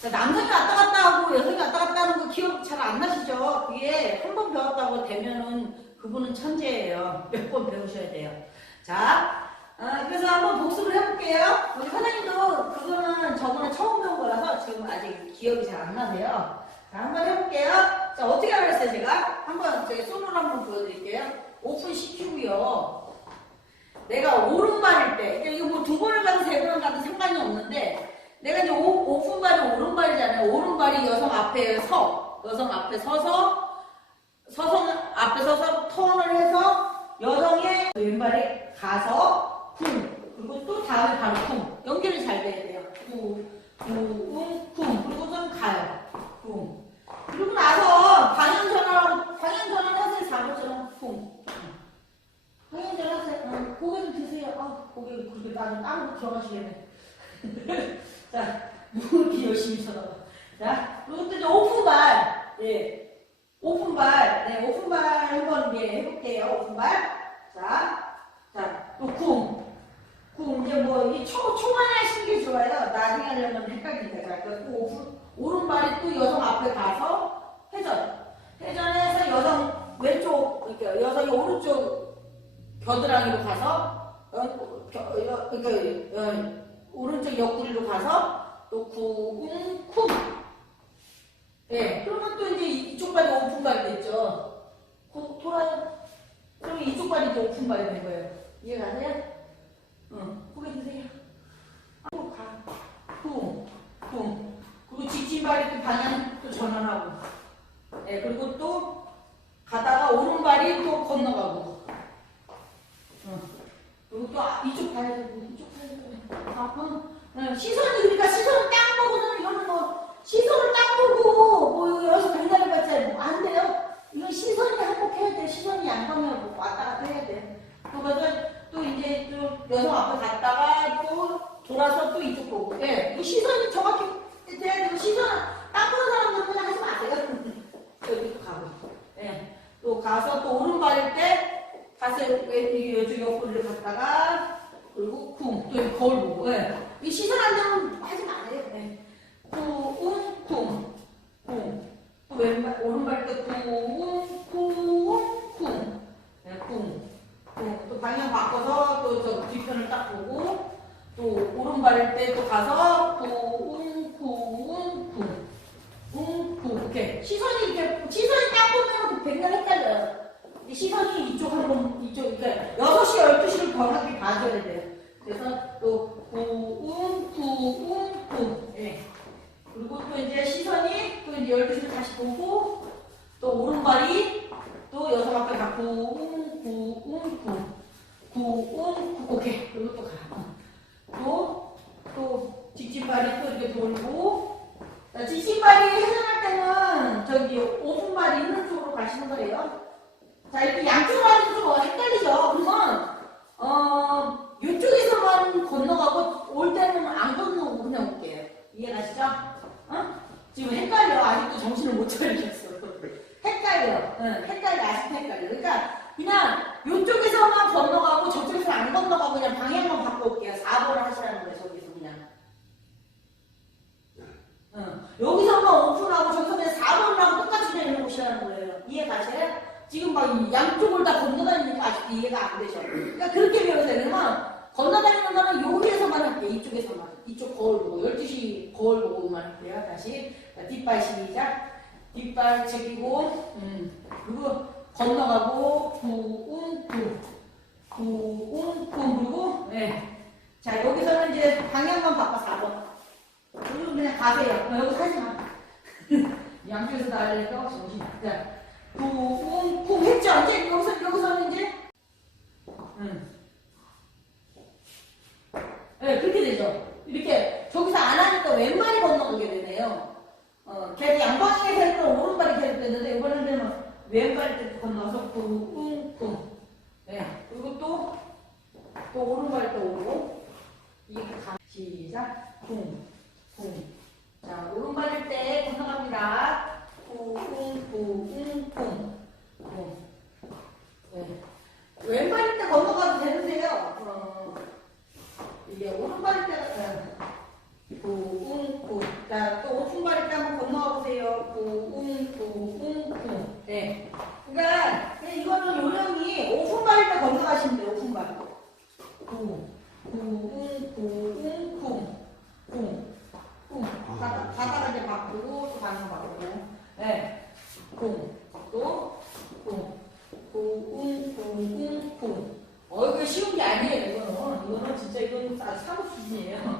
자, 남성이 왔다 갔다 하고 여성이 왔다 갔다 하는 거 기억 잘 안 나시죠? 그게 한 번 배웠다고 되면은 그분은 천재예요. 몇 번 배우셔야 돼요. 자, 아, 그래서 한번 복습을 해볼게요. 우리 사장님도 그거는 저번에 처음 배운 거라서 지금 아직 기억이 잘 안 나세요. 자, 한번 해볼게요. 자, 어떻게 했어요, 제가? 한번 제가 손으로 한번 보여드릴게요. 오픈 시키고요. 내가 오른발일 때, 그러니까 이거 뭐 두 번을 가도 세 번을 가도 상관이 없는데, 내가 이제 오, 오픈발이 오른발이잖아요. 오른발이 여성 앞에 서, 여성 앞에 서서, 서성 앞에 서서 턴을 해서 여성의 왼발이 가서 쿵, 그리고 또 다음에 바로 쿵. 연결이 잘 돼야 돼요. 쿵, 쿵, 쿵, 그리고선 가요. 쿵. 그리고 나서 방향 전환하고, 방향 전환 하세요. 4번처럼 쿵. 방향 전환 하세요. 어, 고개 좀 드세요. 아, 고개 그렇게 땅으로 들어가시겠네. 자, 뭐 이렇게 열심히 쳐다봐. 자, 또 이제 오픈발. 예. 오픈발. 네, 오픈발 한번 이제 해볼게요. 오픈발. 자, 자, 또 쿵. 쿵. 이제 뭐, 이 초, 초반에 하시는 게 좋아요. 나중에 하려면 헷갈리니까. 자, 그 오픈, 오른발이 또 여성 앞에 가서 회전. 회전해서 여성 왼쪽, 그러니까 여성이 오른쪽 겨드랑이로 가서, 어, 겨, 여, 그러니까, 어, 오른쪽 옆구리로 가서 또 쿵, 쿵. 예, 그러면 또 이제 이쪽 발이 오픈 발이 됐죠. 고, 돌아요. 그러면 이쪽 발이 이제 오픈 발이 된 거예요. 이해가세요? 응, 고개 드세요. 앞으로 가. 쿵, 쿵. 그리고 직진 발이 또 방향 또 전환하고. 예, 그리고 또 가다가 오른발이 또 건너가고. 응. 그리고 또 아, 이쪽 되고, 이쪽 응. 응, 시선이, 그러니까 시선을 딱 보고는 이거는 뭐, 시선을 딱 보고, 뭐, 여기서 받자, 뭐안 돼요. 이건 시선이 한복해야 돼. 시선이 양방향으로 뭐 왔다 갔다 해야 돼. 그러면 또 이제 또 여성 앞에 갔다가 또 돌아서 또 이쪽 보고. 예. 이 시선이 정확히 돼야 되고, 시선 딱 보는 사람들은 그냥 하지 마세요. 여기 또 가고. 예. 또 가서 또 오른발일 때, 가서 왜 이쪽 옆구리를 갔다가, 그리고 쿵, 또 여기 거울 보고, 예. 이 시선 안 되면 하지 말아요. 예. 쿵, 쿵, 쿵. 또 왼발, 오른발 때 쿵, 쿵, 쿵. 예, 쿵, 쿵. 또 방향 바꿔서 또 저 뒤편을 딱 보고, 또 오른발일 때 또 가서 쿵, 쿵, 쿵. 쿵, 쿵. 이렇게. 시선이 이렇게, 시선이 딱 보면 백날 헷갈려요. 이 시선이 이쪽 한 번, 이쪽, 그러니까 6시, 12시를 정확히 봐줘야 돼요. 그래서 또, 구웅, 구웅, 구. 예. 그리고 또 이제 시선이 또 이제 12시를 다시 보고, 또 오른발이 또 여성 앞에 가, 구웅, 구웅, 구. 구웅, 구. 오케이. 그리고 또 가. 또, 또, 직진발이 또 이렇게 돌고, 자, 직진발이 회전할 때는 저기 오픈발 있는 쪽으로 가시는 거예요. 자, 이렇게 양쪽으로 하면 좀 헷갈리죠? 그러면, 어, 이쪽에서만 건너가고, 올 때는 안 건너고 그냥 올게요. 이해가시죠? 어? 지금 헷갈려. 아직도 정신을 못 차리겠어. 헷갈려. 응, 헷갈려. 아직도 헷갈려. 그러니까, 그냥 이쪽에서만 건너가고, 저쪽에서 안 건너가고, 그냥 방향만 바꿔올게요. 4번을 하시라는 거예요, 저기서 그냥. 응. 여기서만 오픈하고, 저기서 그냥 4번을 하고 똑같이 되는 곳이라는 거예요. 이해가세요? 지금 막이 양쪽을 다 아직도 이해가 안 되죠. 그러니까 그렇게 배워야 되면 건너다니는 거는 여기에서만 할게요. 이쪽에서만. 이쪽 거울 보고 12시 거울 보고만 할게요. 다시 자, 뒷발 시작. 뒷발 제끼고 음. 그리고 건너가고 구웅구 구웅구 그리고 네. 자 여기서는 이제 방향만 바꿔 4번. 그리고 그냥 가세요. 어, 여기 하지 마. 양쪽에서 다 하려니까 정신. 자. 쿵, 쿵 했죠? 이제 여기서, 여기서는 이제, 응. 네, 그렇게 되죠. 이렇게, 저기서 안 하니까 왼발이 건너가게 되네요. 어, 계속 양방향에 되는 오른발이 계속 되는데, 이번에는 되면 왼발이 계속 건너서 쿵, 쿵, 쿵. 네, 그리고 또, 또 오른발 또 오고, 이게 다, 시작, 쿵, 쿵. 자, 오른발일 때 건너갑니다. 쿵 쿵 쿵 쿵 쿵 네. 왼발일 때 건너가도 되는데요. 어, 이게 오른발일 때 네. 그러니까 이거는 요령이 오분발인데 검사하시면 돼요. 오분발. 쿵, 쿵, 쿵, 쿵, 쿵, 쿵. 가다가 이제 바꾸고 또 반응 바꾸고. 네. 쿵, 또 쿵, 쿵, 쿵, 쿵, 쿵. 어, 이거 쉬운 게 아니에요. 이거는 이거는 진짜 이건 사고 수준이에요.